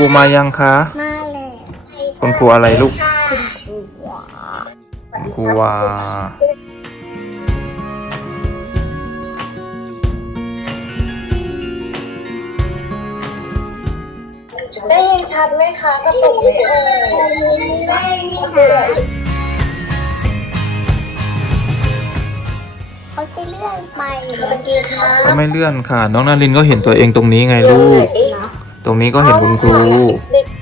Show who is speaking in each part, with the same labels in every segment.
Speaker 1: รูมายังคะ
Speaker 2: มาเลย
Speaker 1: คุณครูอะไรลูก
Speaker 2: คุณครูหวา
Speaker 1: คุณครูว่า
Speaker 3: ได้ยินชัดไหมคะกระตุกไหมเอ่ยได้ค่ะ
Speaker 2: เขาจะเลื่อนไป
Speaker 3: สวัสดีค่ะ
Speaker 1: ก็ไม่เลื่อนค่ะ น้องนารินก็เห็นตัวเองตรงนี้ไงลูก ตรงนี้ก็เห็นคุณครู
Speaker 3: เด็ก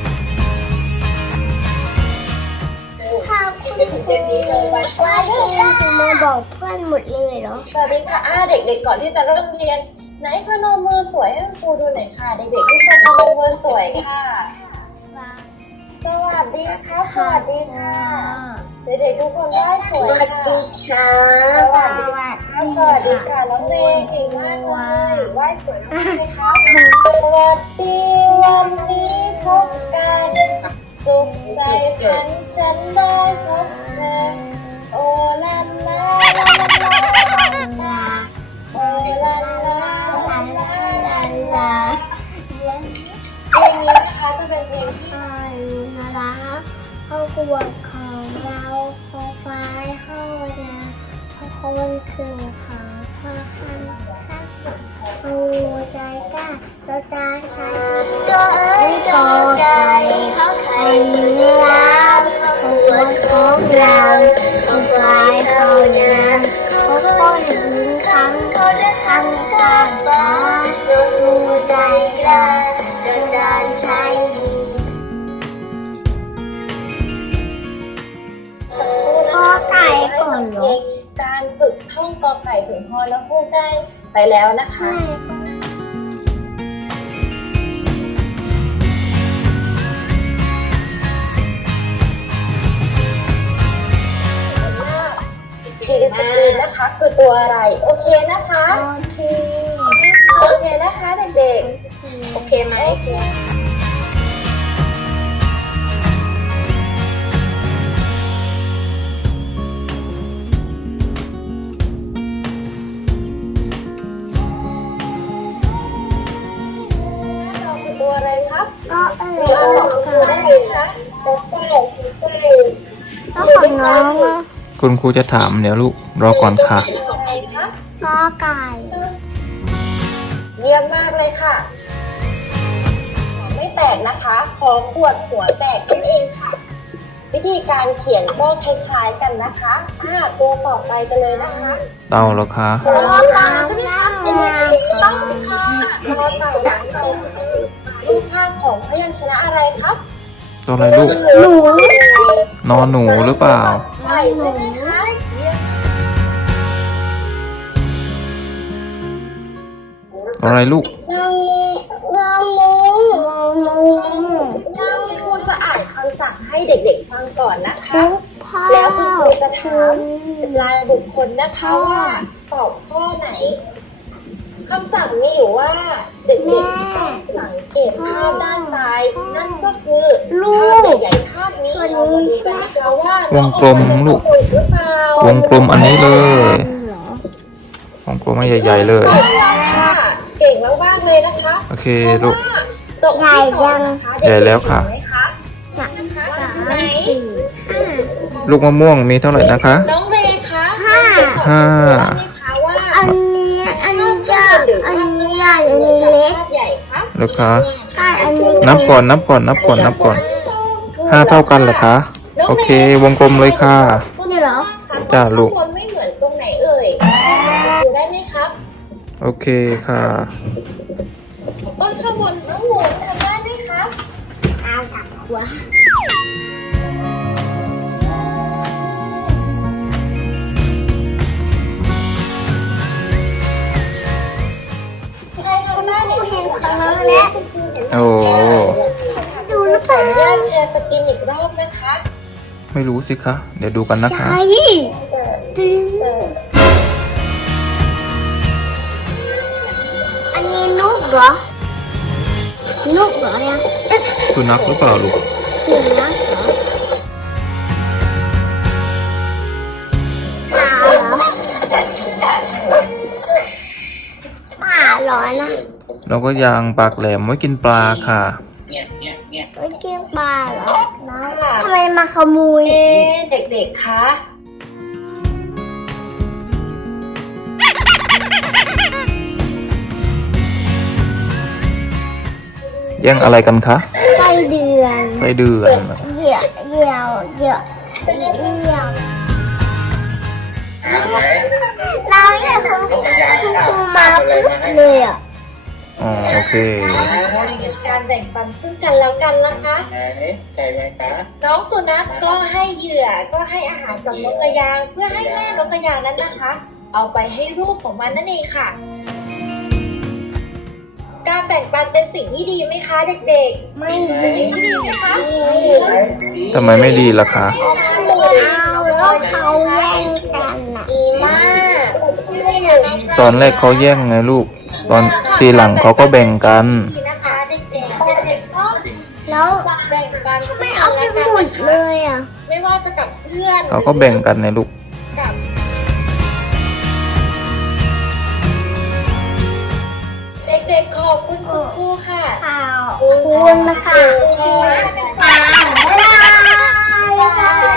Speaker 2: ถ้าคุณครูว่าเพื่อนจะมาบอกเพื่อนหมดเลยเหรอ
Speaker 3: สวัสดีค่ะเด็กๆก่อนที่จะเริ่มเรียนไหนพนมมือสวยให้ครูดูหน่อยค่ะ เด็กๆทุกคนพนมมือสวยค่ะ สวัสดีค่ะ สวัสดีค่ะ เด็กๆทุกคนได้สวยค่ะ สวัสดีค่ะ สวัสดีค่ะน้องเมย์เก่งมากเลยไหว้สวยมากไหมคะสวัสดีวันนี้พบกันสุขใจพันฉันได้พบเธอโอลันลาลาลาลาโอลันลาลาลาลาลาเพลงนี้นะคะจะเป็นเพลงที่
Speaker 2: นารักเข้าครัวของเราพอไฟเข้านาพอคนขึ้นเขาพอคันข้างเอาใจกล้าตัวจานใช้ตัวไก่เขาไข่เนื้อครัวของเราพอไฟเข้านาพอคนยิงคำก็จะทำข้างฟ้าดูใจกล้าตัวจานใช้ดี กอไก่ก่อนเหรอ
Speaker 3: การฝึกท่องกอไก่ถึงฮอแล้วพูดได้ไปแล้วนะคะ กีริสกรีนนะคะคือตัวอะไรโอเคนะคะ
Speaker 2: โอเค
Speaker 3: โอเคนะคะเด็กๆโอเคไหมโอเคตัวอะไรครับ
Speaker 2: ก็
Speaker 3: มีเอาสองตัวได้ไหมคะตัวไก่ตัวไก่
Speaker 2: ก็ของน้องอะ
Speaker 1: คุณครูจะถามเดี๋ยวลูกรอก่อนค่ะ
Speaker 3: ตัวอะไรคะ
Speaker 2: ก็ไก่
Speaker 3: เยี่ยมมากเลยค่ะ ไม่แตกนะคะคอขวดหัวแตกนั่นเองค่ะ วิธีการเขียนก็คล้ายๆกันนะคะตัวต่อไปกันเลยนะคะ
Speaker 1: เต่าเหรอคะ
Speaker 3: รอเต่าใช่ไหมคะเด็กๆต้องค่ะรอเต่าหลังเต่าคือรูปภาพของพยัญชนะอะไรครับ
Speaker 1: ตัวอะไรลูก
Speaker 2: หนู
Speaker 1: นอนหนูหรือเปล่า
Speaker 3: ไก่ใช่ไหมคะเยี่ยม
Speaker 1: ตัวอะไรลูก
Speaker 3: งองู
Speaker 2: งู
Speaker 3: ครูจะอ่านคำสั่งให้เด็กๆฟังก่อนนะคะ
Speaker 2: พ่อ
Speaker 3: แล้วคุณครูจะถามเป็นรายบุคคลนะคะว่าตอบข้อไหนคำสั่งมีอยู่ว่าเด็กๆต้องสังเกตภาพด้านซ้าย นั่นก็คือภาพใหญ่ๆภาพนี้เรามาดูกันนะคะว่าว
Speaker 1: งกลมลูก
Speaker 3: หรือเปล่าว
Speaker 1: งกลมอันนี้เลย
Speaker 2: เหรอ
Speaker 1: วงกลมให้ใหญ่ๆเลย
Speaker 3: ถูกต้องค่ะเก่งมากๆเลยนะคะ
Speaker 1: โอเคลูก
Speaker 3: ตกที่สองนะคะ
Speaker 1: ใหญ่แล้วค่ะ
Speaker 3: เด็กๆเห็นไหมคะ
Speaker 2: จะ
Speaker 3: นะคะ
Speaker 2: สาม
Speaker 3: ไหน
Speaker 2: สี่ห้า
Speaker 1: ลูกมะม่วงมีเท่าไหร่นะคะ
Speaker 3: น้องเรย์คะ
Speaker 1: ห้า
Speaker 3: น้องเรย์ขอบอกว่า
Speaker 2: อันนี้อันนี้ใหญ่อันนี้ใหญ่อันนี้เล็ก
Speaker 3: ภาพใหญ่คะ
Speaker 1: แล้วคะ
Speaker 2: ใช่อันนี้
Speaker 1: นับก่อนห้าเท่ากันเหรอคะ โอเค วงกลมเลยค่ะ
Speaker 2: นี่เหรอ
Speaker 1: จ้าลูก
Speaker 3: ข้างบนไม่เหมือนตรงไหนเอ่ยให้ตอบดูได้ไหมครับ
Speaker 1: โอเคค่ะ
Speaker 3: ต้นข้างบนน้องหมุนทำได้ไหมครับ
Speaker 2: เอาจับหัว
Speaker 3: ใครทำได้เนี่ย
Speaker 2: เห็นคำนั้นแล้ว
Speaker 1: โอ้
Speaker 2: ดูหรือ
Speaker 3: ข
Speaker 2: เป
Speaker 3: อ
Speaker 2: ล่า
Speaker 3: อนุญาตแชร์สกรีนอีกรอบนะคะ
Speaker 1: ไม่รู้สิคะ เดี๋ยวดูกันนะคะ
Speaker 2: ใช่
Speaker 3: เออ
Speaker 2: ดึง
Speaker 3: เออ
Speaker 2: อันนี้นกเหรอ นกเหรอเนี่ย
Speaker 1: สุนัขหรือเปล่าลูก
Speaker 2: เสือเหรอปลาเหรอปลาเหรอนะ
Speaker 1: แล้วก็ยางปากแหลมไว้กินปลาค่ะ
Speaker 2: ปบ้านเหรอนะทำไมมาขโมย
Speaker 3: เด็กๆ คะ
Speaker 1: แย่งอะไรกันคะ
Speaker 2: ไส้เดือน
Speaker 1: ไส้เดือน
Speaker 2: เหยี่ยวเหยี่ยวเหยี่ยวเหยี่ยวเราเนี่ยคุณครูมาปุ๊บเลยอ่ะ
Speaker 1: อ๋อโอเค
Speaker 3: การแบ่งปันซึ่งกันแล้วกันนะคะ
Speaker 4: ใช่ไหมคะ
Speaker 3: น้องสุนัขก็ให้เหยื่อก็ให้อาหารกับนกกระยางเพื่อให้แม่นกกระยางนั้นนะคะ เอาไปให้ลูกของมันนั่นเองค่ะ การแบ่งปันเป็นสิ่งที่ดีไหมคะเด็ก
Speaker 2: ไม่
Speaker 3: ๆ สิ่งที่ดีไหมคะ
Speaker 1: ทำไมไม่ดีล่ะคะ
Speaker 2: เอาแล้วเขาแย่งกันอ่ะ
Speaker 3: ดีมากที่ได้อย่างน้อง
Speaker 1: ตอนแรกเขาแย่งไงลูก ตอนทีหลังเขาก็แบ่งกัน
Speaker 3: ดีนะคะเด็กๆเด็กๆก็
Speaker 2: แล้ว
Speaker 3: แบ่งปันซึ่ง
Speaker 2: ไม่
Speaker 3: กั
Speaker 2: เอา
Speaker 3: น
Speaker 2: ไป
Speaker 3: และกัน
Speaker 2: หมด
Speaker 3: นะคะ
Speaker 2: เลยอ่ะ
Speaker 3: ไม่ว่าจะกับเพื่อน
Speaker 1: เขาก็แบ่งกันไงลูก
Speaker 3: กับเด็กๆขอบคุณคุณครูค่ะ
Speaker 2: ข่าวคุณนะคะ
Speaker 3: ค่ะ
Speaker 2: บ๊ายบาย